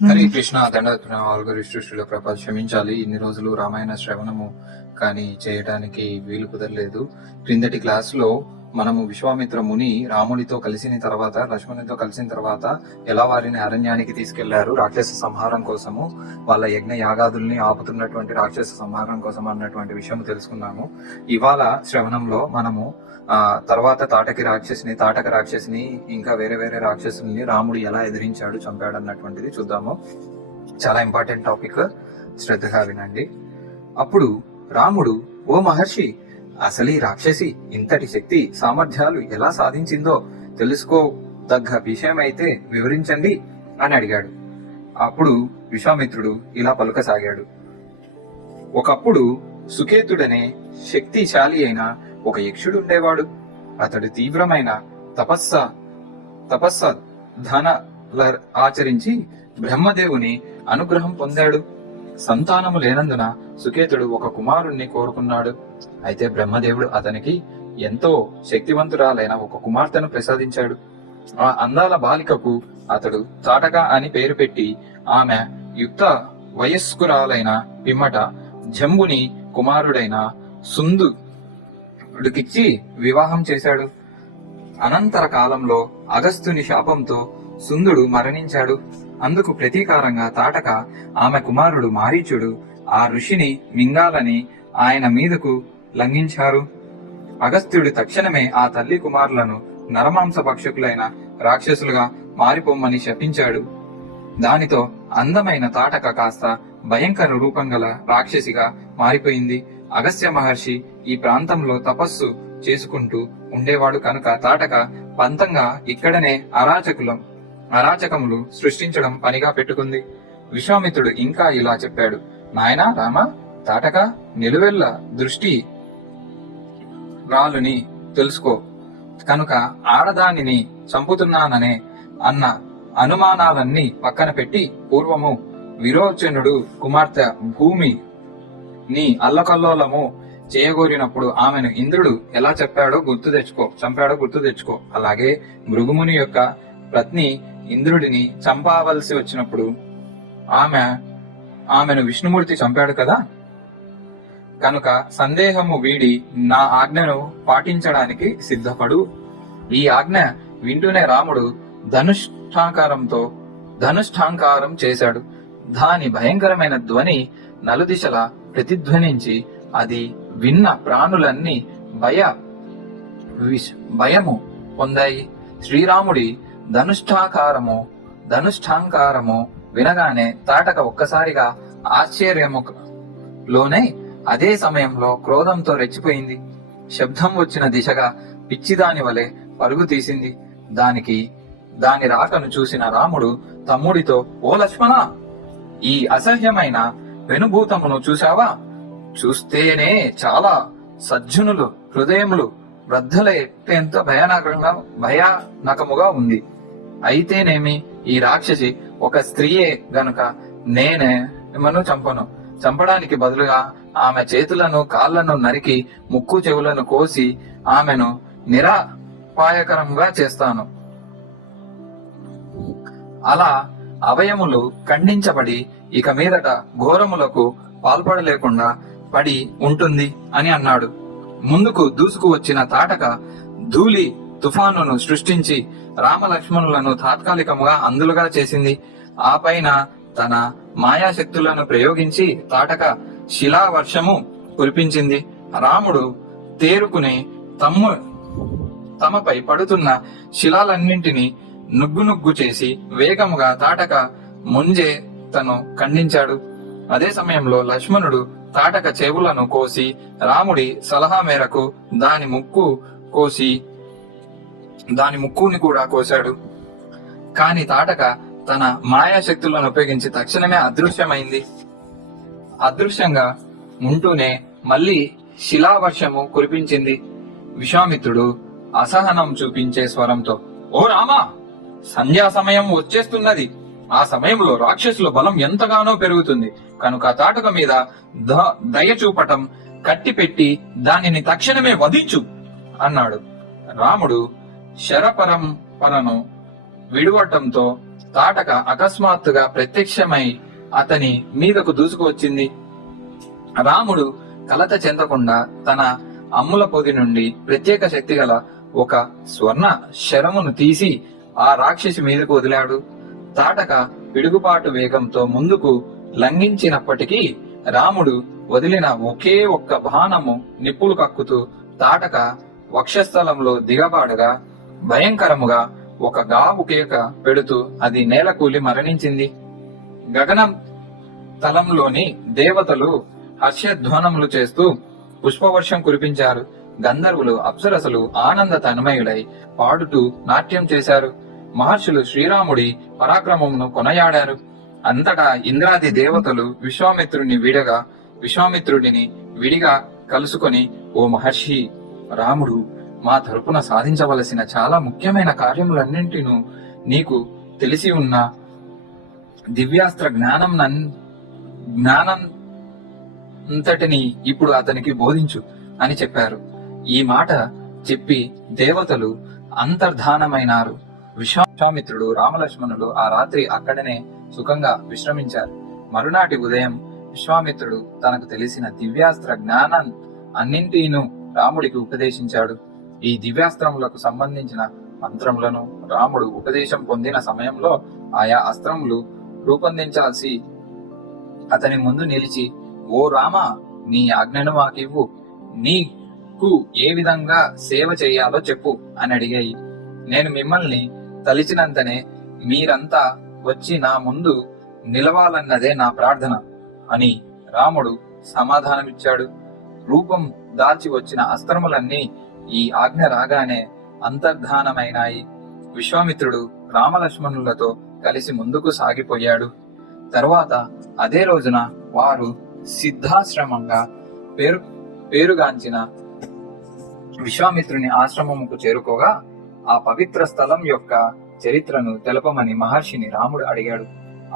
హరే కృష్ణ దండరత్న ఆల్గరి సృష్టిలో ప్రభావం క్షమించాలి. ఇన్ని రోజులు రామాయణ శ్రవణము కానీ చేయడానికి వీలు కుదరలేదు. క్రిందటి క్లాస్ లో మనము విశ్వామిత్ర ముని రాముడితో కలిసిన తర్వాత, లక్ష్మణుడితో కలిసిన తర్వాత ఎలా వారిని అరణ్యానికి తీసుకెళ్లారు రాక్షస సంహారం కోసము, వాళ్ళ యజ్ఞ యాగాదుల్ని ఆపుతున్నటువంటి రాక్షస సంహారం కోసం అన్నటువంటి విషయం తెలుసుకున్నాము. ఇవాళ శ్రవణంలో మనము తర్వాత తాటక రాక్షసిని ఇంకా వేరే వేరే రాక్షసుల్ని రాముడు ఎలా ఎదిరించాడు, చంపాడు అన్నటువంటిది చూద్దాము. చాలా ఇంపార్టెంట్ టాపిక్, శ్రద్ధగా వినండి. అప్పుడు రాముడు, ఓ మహర్షి, అసలు ఈ రాక్షసి ఇంతటి శక్తి సామర్థ్యాలు ఎలా సాధించిందో తెలుసుకోదగ్గ విషయమైతే వివరించండి అని అడిగాడు. అప్పుడు విశ్వామిత్రుడు ఇలా పలుకసాగాడు. ఒకప్పుడు సుకేతుడనే శక్తిశాలి అయిన ఒక యక్షుడు ఉండేవాడు. అతడు తీవ్రమైన తపస్స ధన ఆచరించి బ్రహ్మదేవుని అనుగ్రహం పొందాడు. సంతానము లేనందున సుకేతుడు ఒక కుమారుణ్ణి కోరుకున్నాడు. అయితే బ్రహ్మదేవుడు అతనికి ఎంతో శక్తివంతురాలైన ఒక కుమార్తెను ప్రసాదించాడు. ఆ అందాల బాలికకు అతడు తాటక అని పేరు పెట్టి ఆమె యుక్త వయస్కురాలైన పిమ్మట జంబుని కుమారుడైన సుందుడికిచ్చి వివాహం చేశాడు. అనంతర కాలంలో అగస్త్యుని శాపంతో సుందుడు మరణించాడు. అందుకు ప్రతీకారంగా తాటక ఆమె కుమారుడు మారీచుడు ఆ ఋషిని మింగాలని ఆయన మీదకు లంఘించారు. అగస్త్యుడు తక్షణమే ఆ తల్లి కుమారులను నరమాంస భక్షకులైన రాక్షసులుగా మారిపోమ్మని శపించాడు. దానితో అందమైన తాటక కాస్త భయంకర రూపం గల రాక్షసిగా మారిపోయింది. అగస్త్య మహర్షి ఈ ప్రాంతంలో తపస్సు చేసుకుంటూ ఉండేవాడు కనుక తాటక పంతంగా ఇక్కడనే అరాచకములు సృష్టించడం పనిగా పెట్టుకుంది. విశ్వామిత్రుడు ఇంకా ఇలా చెప్పాడు. నాయనా రామ, తాటక నిలువెల్ల దృష్టి రాలుని తెలుసుకో. కనుక ఆడదానిని చంపుతున్నాననే అన్న అనుమానాలన్నీ పక్కన పెట్టి పూర్వము విరోచనుడు కుమార్తె భూమి నీ అల్లకల్లోలము చేయగోరినప్పుడు ఆమెను ఇంద్రుడు ఎలా చంపాడో గుర్తు తెచ్చుకో. అలాగే భృగుముని యొక్క పత్ని ఇంద్రుడిని చంపవలసి వచ్చినప్పుడు ఆమెను విష్ణుమూర్తి చంపాడు కదా. కనుక సందేహము వీడి నా ఆజ్ఞను పాటించడానికి సిద్ధపడు. ఈ ఆజ్ఞ వింటూనే రాముడు ధనుష్ఠాంకారం చేశాడు. దాని భయంకరమైన ధ్వని నలుదిశలా ప్రతిధ్వనించి అది విన్న ప్రాణులన్నీ భయము పొందాయి. శ్రీరాముడి ధనుష్ఠాంకారము వినగానే తాటక ఒక్కసారిగా ఆశ్చర్యములోనై అదే సమయంలో క్రోధంతో రెచ్చిపోయింది. శబ్దం వచ్చిన దిశగా పిచ్చిదాని వలె పరుగు తీసింది. దాని రాకను చూసిన రాముడు తమ్ముడితో, ఓ లక్ష్మణ, ఈ అసహ్యమైన పెనుభూతమును చూశావా? చూస్తేనే చాలా సజ్జనులు హృదయములు వృద్ధలెట్టేంత భయానకముగా ఉంది. అయితేనేమి, ఈ రాక్షసి ఒక స్త్రీయే గనుక నేనేమను చంపడానికి బదులుగా ఆమె చేతులను కాళ్లను నరికి ముక్కు చెవులను కోసి ఆమెను నిరాపాయకరంగా చేస్తాను. అలా అవయములు ఖండించబడి ఇక మీదట ఘోరములకు పాల్పడలేకుండా పడి ఉంటుంది అని అన్నాడు. ముందుకు దూసుకు వచ్చిన తాటక ధూళి తుఫానును సృష్టించి రామలక్ష్మణులను తాత్కాలికముగా అందులుగా చేసింది. ఆ పైన తన మాయాశక్తులను ప్రయోగించి తాటక శిలావర్షము కురిపించింది. రాముడు తేరుకుని తమపై పడుతున్న శిలాలన్నింటినీ నుగ్గు చేసి వేగముగా తాటక తను ఖండించాడు. అదే సమయంలో లక్ష్మణుడు తాటక చెవులను కోసి రాముడి సలహా మేరకు దాని ముక్కుని కూడా కోశాడు. కాని తాటక తన మాయాశక్తులను ఉపయోగించి తక్షణమే అదృశ్యంగా ఉంటూనే మళ్ళీ శిలావర్షము కురిపించింది. విశ్వామిత్రుడు అసహనం చూపించే స్వరంతో, ఓ రామా, సంధ్యా సమయం వచ్చేస్తున్నది. ఆ సమయంలో రాక్షసుల బలం ఎంతగానో పెరుగుతుంది. కనుక తాటక మీద దయ చూపటం కట్టిపెట్టి దానిని తక్షణమే వధించు అన్నాడు. రాముడు శరపరంపరను విడువటంతో తాటక అకస్మాత్తుగా ప్రత్యక్షమై అతని మీదకు దూసుకువచ్చింది. రాముడు కలత చెందకుండా తన అమ్ముల పొది నుండి ప్రత్యేక శక్తి గల ఒక స్వర్ణ శరమును తీసి ఆ రాక్షసి మీదకు వదిలాడు. తాటక పిడుగుపాటు వేగంతో ముందుకు లంఘించినప్పటికీ రాముడు వదిలిన ఒకే ఒక్క బాణము నిప్పులు కక్కుతూ తాటక వక్షస్థలంలో దిగబాడుగా భయంకరముగా ఒక గావు కేక పెడుతూ అది నేలకూలి మరణించింది. గగనం తలంలోని దేవతలు హర్షధ్వానములు చేస్తూ పుష్పవర్షం కురిపించారు. గంధర్వులు అప్సరసలు ఆనంద తన్మయులై పాడుతూ నాట్యం చేశారు. మహర్షులు శ్రీరాముడి పరాక్రమమును కొనయాడారు. అంతటా ఇంద్రాది దేవతలు విశ్వామిత్రుడిని విడిగా కలుసుకొని, ఓ మహర్షి, రాముడు మా తరపున సాధించవలసిన చాలా ముఖ్యమైన కార్యములన్నింటినూ నీకు తెలిసి ఉన్న దివ్యాస్త్ర జ్ఞానం అంతటిని ఇప్పుడు అతనికి బోధించు అని చెప్పారు. ఈ మాట చెప్పి దేవతలు అంతర్ధానమైనారు. విశ్వామిత్రుడు రామలక్ష్మణులు ఆ రాత్రి అక్కడనే సుఖంగా విశ్రమించారు. మరునాటి ఉదయం విశ్వామిత్రుడు తనకు తెలిసిన దివ్యాస్త్ర జ్ఞానం అన్నింటినూ రాముడికి ఉపదేశించాడు. ఈ దివ్యాస్త్రములకు సంబంధించిన మంత్రములను రాముడు ఉపదేశం పొందిన సమయంలో ఆయా అస్త్రములు రూపొందించాల్సి అతని ముందు నిలిచి, ఓ రామ, నీ ఆజ్ఞను మాకివ్వు, నీకు ఏ విధంగా సేవ చేయాలో చెప్పు అని అడిగాయి. నేను మిమ్మల్ని తలిచినంతనే మీరంతా వచ్చి నా ముందు నిలవాలన్నదే నా ప్రార్థన అని రాముడు సమాధానమిచ్చాడు. రూపం దాల్చి వచ్చిన అస్త్రములన్నీ ఈ ఆజ్ఞ రాగానే అంతర్ధానమైనాయి. విశ్వామిత్రుడు రామలక్ష్మణులతో కలిసి ముందుకు సాగిపోయాడు. తరువాత అదే రోజున వారు సిద్ధాశ్రమంగా పేరుగాంచిన విశ్వామిత్రుని ఆశ్రమముకు చేరుకోగా ఆ పవిత్ర స్థలం యొక్క చరిత్రను తెలపమని మహర్షిని రాముడు అడిగాడు.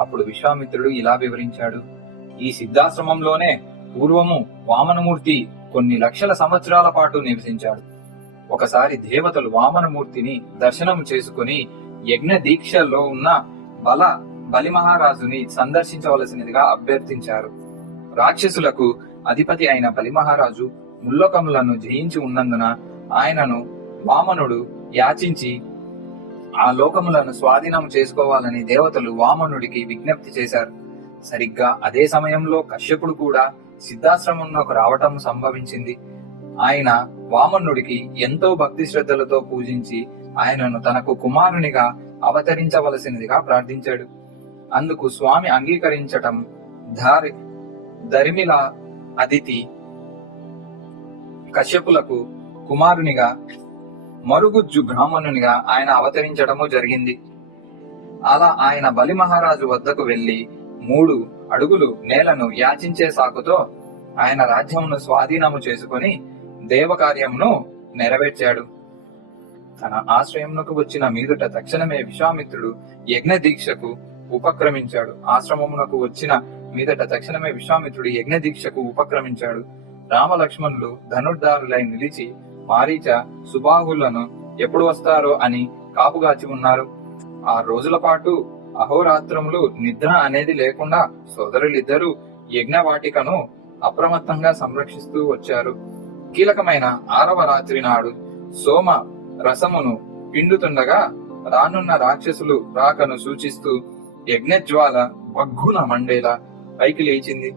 అప్పుడు విశ్వామిత్రుడు ఇలా వివరించాడు. ఈ సిద్ధాశ్రమంలోనే పూర్వము వామనమూర్తి కొన్ని లక్షల సంవత్సరాల పాటు నివసించాడు. ఒకసారి దేవతలు వామనమూర్తిని దర్శనం చేసుకుని యజ్ఞ దీక్షలో ఉన్న బలి మహారాజుని సందర్శించవలసినదిగా అభ్యర్థించారు. రాక్షసులకు అధిపతి అయిన బలి మహారాజు ముల్లోకములను జయించి ఉన్నందున ఆయనను వామనుడు యాచించి ఆ లోకములను స్వాధీనం చేసుకోవాలని దేవతలు వామనుడికి విజ్ఞప్తి చేశారు. సరిగ్గా అదే సమయంలో కశ్యపుడు కూడా సిద్ధాశ్రమంలోకి రావటం సంభవించింది. ఆయన వామనుడికి ఎంతో భక్తి శ్రద్ధలతో పూజించి ఆయనను తనకు కుమారునిగా అవతరించవలసినదిగా ప్రార్థించాడు. అందుకు స్వామి అంగీకరించటం దరిమిల అదితి కశ్యపులకు కుమారునిగా మరుగుజ్జు బ్రాహ్మణునిగా ఆయన అవతరించడము జరిగింది. అలా ఆయన బలి మహారాజు వద్దకు వెళ్లి 3 అడుగులు నేలను యాచించే సాకుతో ఆయన రాజ్యమును స్వాధీనము చేసుకుని దేవకార్యమును నెరవేర్చాడు. తన ఆశ్రయమునకు వచ్చిన మీదుట తక్షణమే విశ్వామిత్రుడు యజ్ఞ దీక్షకు ఉపక్రమించాడు. ఆశ్రమమునకు వచ్చిన మీదట తక్షణమే విశ్వామిత్రుడు యజ్ఞ దీక్షకు ఉపక్రమించాడు. రామలక్ష్మణులు ధనుర్ధారులై నిలిచి మారీచ, సుబాహులను ఎప్పుడు వస్తారో అని కాపుగాచి ఉన్నారు. 6 రోజుల పాటు అహోరాత్రములు నిద్ర అనేది లేకుండా సోదరులిద్దరూ యజ్ఞవాటికను అప్రమత్తంగా సంరక్షిస్తూ వచ్చారు. కీలకమైన 6వ రాత్రి నాడు సోమ రసమును పిండుతుండగా రానున్న రాక్షసులు రాకను సూచిస్తూ యజ్ఞజ్వాల బగ్గున మండేలా పైకి లేచింది.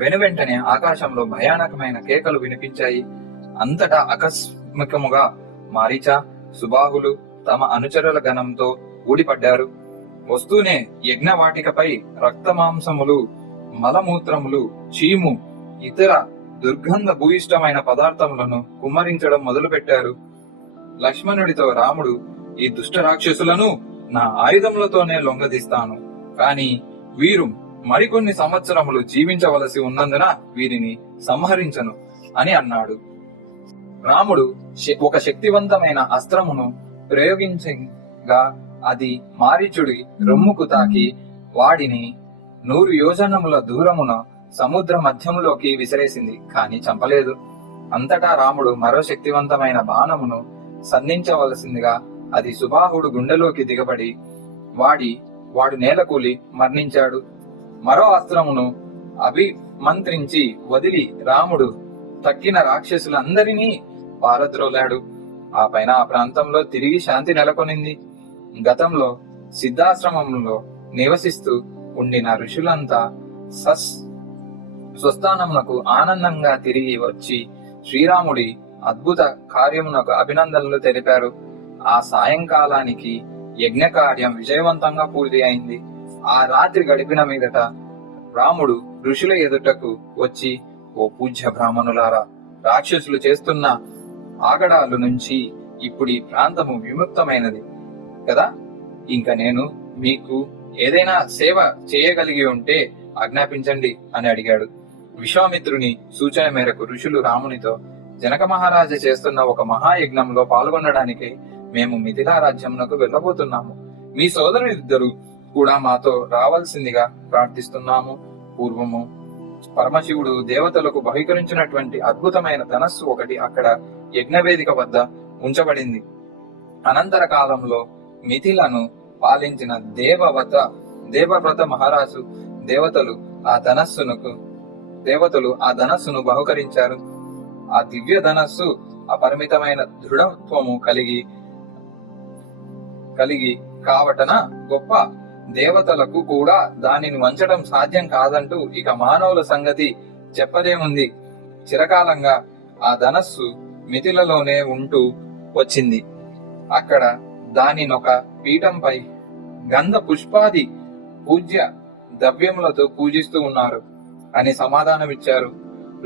వెనువెంటనే ఆకాశంలో భయానకమైన కేకలు వినిపించాయి. అంతటా ఆకస్మికముగా మారీచ, సుబాహులు తమ అనుచరుల గణంతో ఊడిపడ్డారు. వస్తూనే యజ్ఞవాటికపై రక్తమాంసములు, మలమూత్రములు, చీము, ఇతర దుర్గంధ భూయిష్టమైన పదార్థములను కుమ్మరించడం మొదలుపెట్టారు. లక్ష్మణుడితో రాముడు, ఈ దుష్ట రాక్షసులను నా ఆయుధములతోనే లొంగదీస్తాను, కాని వీరు మరికొన్ని సంవత్సరములు జీవించవలసి ఉన్నందున వీరిని సంహరించను అని అన్నాడు. రాముడు ఒక శక్తివంతమైన అస్త్రమును ప్రయోగించగా అది మారీచుడి రొమ్ముకు తాకి వాడిని 100 యోజనముల దూరమున సముద్ర మధ్యములోకి విసిరేసింది, కాని చంపలేదు. అంతటా రాముడు మరో శక్తివంతమైన బాణమును సంధించవలసిందిగా అది సుబాహుడు గుండెలోకి దిగబడి వాడు నేలకూలి మరణించాడు. మరో అస్త్రమును అభిమంత్రించి వదిలి రాముడు తక్కిన రాక్షసులందరినీ పారద్రోలాడు. ఆ పైన ఆ ప్రాంతంలో తిరిగి శాంతి నెలకొనింది. గతంలో సిద్ధాశ్రమంలో నివసిస్తూ ఉండిన ఋషులంతా స్వస్థానమునకు ఆనందంగా తిరిగి వచ్చి శ్రీరాముడి అద్భుత కార్యమునకు అభినందనలు తెలిపారు. ఆ సాయంకాలానికి యజ్ఞ కార్యం విజయవంతంగా పూర్తి అయింది. ఆ రాత్రి గడిపిన మీదట రాముడు ఋషుల ఎదుటకు వచ్చి, ఓ పూజ్య బ్రాహ్మణులారా, రాక్షసులు చేస్తున్న ఆగడాలు నుంచి ఇప్పుడు ఈ ప్రాంతము విముక్తమైనది కదా. ఇంక నేను మీకు ఏదైనా సేవ చేయగలిగి ఉంటే ఆజ్ఞాపించండి అని అడిగాడు. విశ్వామిత్రుని సూచన మేరకు ఋషులు రామునితో, జనక మహారాజా చేస్తున్న ఒక మహాయజ్ఞంలో పాల్గొనడానికి మేము మిథిలా రాజ్యమునకు వెళ్ళబోతున్నాము. మీ సోదరులిద్దరూ కూడా మాతో రావాల్సిందిగా ప్రార్థిస్తున్నాము. పూర్వము పరమశివుడు దేవతలకు బహికరించినటువంటి అద్భుతమైన ధనస్సు ఒకటి అక్కడ యజ్ఞవేదిక వద్ద ఉంచబడింది. అనంతర కాలంలో మిథిలను పాలించిన దేవవ్రత మహారాజు దేవతలు ఆ ధనస్సును బహుకరించారు. ఆ దివ్య ధనస్సు అపరిమితమైన దృఢత్వము కలిగి కావటన గొప్ప దేవతలకు కూడా దానిని వంచడం సాధ్యం కాదంటూ ఇక మానవుల సంగతి చెప్పదేముంది. చిరకాలంగా ఆ ధనస్సు మిథిలలోనే ఉంటూ వచ్చింది. అక్కడ దానినొక పీఠంపై గంధ పుష్పాది పూజ్య ద్రవ్యములతో పూజిస్తూ ఉన్నారు అని సమాధానమిచ్చారు.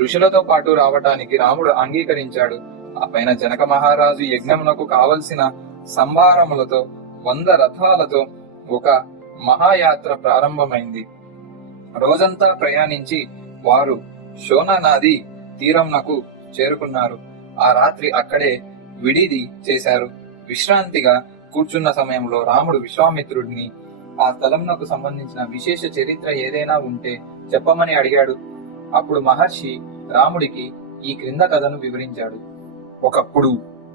ఋషులతో పాటు రావటానికి రాముడు అంగీకరించాడు. ఆ పైన జనక మహారాజు యజ్ఞమునకు కావలసిన సంభారములతో 100 రథాలతో ఒక మహాయాత్ర ప్రారంభమైంది. రోజంతా ప్రయాణించి వారు శోణ నది తీరంనకు చేరుకున్నారు. ఆ రాత్రి అక్కడే విడిది చేశారు. విశ్రాంతిగా కూర్చున్న సమయంలో రాముడు విశ్వామిత్రుడిని ఆ స్థలంనకు సంబంధించిన విశేష చరిత్ర ఏదైనా ఉంటే చెప్పమని అడిగాడు. అప్పుడు మహర్షి రాముడికి ఈ క్రింద కథను వివరించాడు. ఒకప్పుడు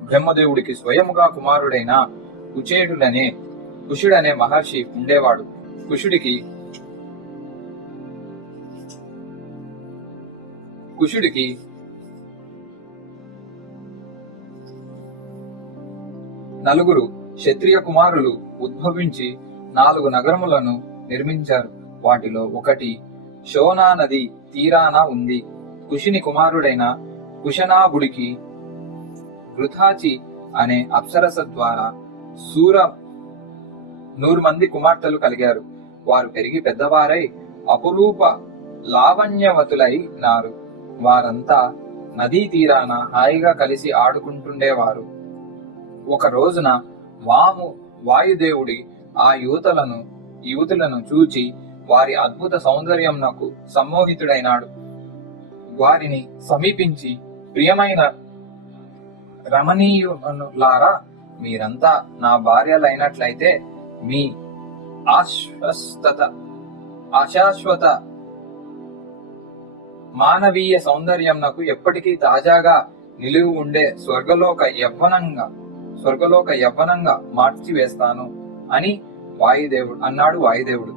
బ్రహ్మదేవుడికి స్వయముగా కుమారుడైన కుషుడనే మహర్షి ఉండేవాడు. కుషుడికి నలుగురు క్షత్రియ కుమారులు ఉద్భవించి 4 నగరములను నిర్మించారు. వాటిలో ఒకటి శోనా నది తీరాన ఉంది. కుషిని కుమారుడైన కుశనాభుడికి వృథాచి అనే అప్సరస ద్వారా 100 మంది కుమార్తెలు కలిగారు. వారు పెరిగి పెద్దవారై అపురూప లావణ్యవతులై నారు. వారంతా నదీ తీరాన హాయిగా కలిసి ఆడుకుంటుండేవారు. ఒక రోజున వాయుదేవుడి ఆ యువతులను చూచి వారి అద్భుత సౌందర్యంనకు సమ్మోహితుడైనాడు. వారిని సమీపించి, ప్రియమైన రమణీయులారా, మీరంతా నా భార్యలైనట్లయితే మీ అశాశ్వత మానవీయ సౌందర్యంనకు ఎప్పటికీ తాజాగా నిలువు ఉండే స్వర్గలోక యవ్వనంగా మార్చివేస్తాను అని అన్నాడు వాయుదేవుడు.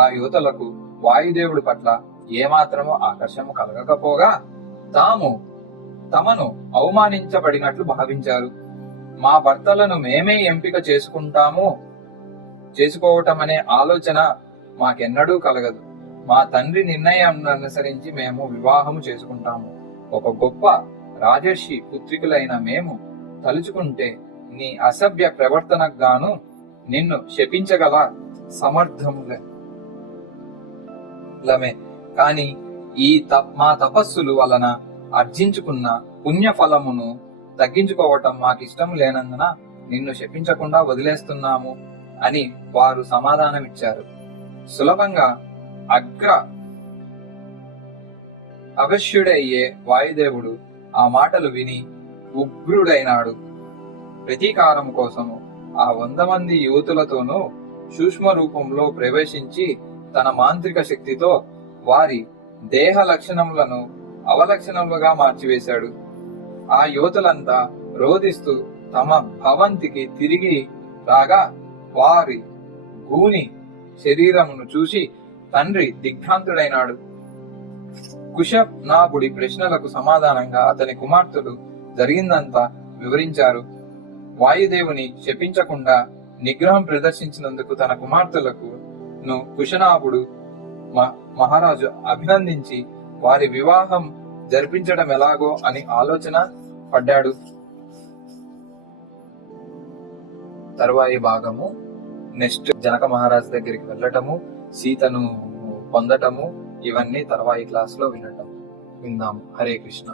ఆ యువతులకు వాయుదేవుడి పట్ల ఏమాత్రమూ ఆకర్షణ కలగకపోగా తమను అవమానించబడినట్లు భావించారు. మా భర్తలను మేమే ఎంపిక చేసుకోవటమనే ఆలోచన మాకెన్నడూ కలగదు. మా తండ్రి నిర్ణయాన్ని అనుసరించి మేము వివాహము చేసుకుంటాము. ఒక గొప్ప రాజర్షి పుత్రికులైన మేము తలుచుకుంటే నీ అసభ్య ప్రవర్తనకు గాను నిన్ను శపించగల సమర్థములమే. కాని మా తపస్సులు వలన ఆర్జించుకున్న పుణ్య ఫలమును తగ్గించుకోవటం మాకిష్టం లేనందున నిన్ను శపించకుండా వదిలేస్తున్నాము అని వారు సమాధానమిచ్చారు. సులభంగా అవశ్యుడయ్యే వాయుదేవుడు ఆ మాటలు విని ఉగ్రుడైనాడు. ప్రతీకారం కోసము ఆ 100 మంది యువతులతోనూ సూక్ష్మ రూపంలో ప్రవేశించి తన మాంత్రిక శక్తితో వారి దేహ లక్షణములను అవలక్షణములుగా మార్చివేశాడు. ఆ యువతులంతా రోదిస్తూ తమ భవంతికి తిరిగి రాగా వారి గూని శరీరమును చూసి తండ్రి దిగ్భ్రాంతుడైనాడు. కుశనాభుడి ప్రశ్నలకు సమాధానంగా అతని కుమార్తెలు జరిగిందంతా వివరించారు. వాయుదేవుని శపించకుండా నిగ్రహం ప్రదర్శించినందుకు తన కుమార్తెలకు కుశనాభుడు మహారాజు అభినందించి వారి వివాహం జరిపించడం ఎలాగో అని ఆలోచన పడ్డాడు. తరువాయి భాగము నెక్స్ట్ జనక మహారాజు దగ్గరికి వెళ్ళటము, సీతను పొందటము, ఇవన్నీ తర్వాయి క్లాస్ లో విందాము. హరే కృష్ణ.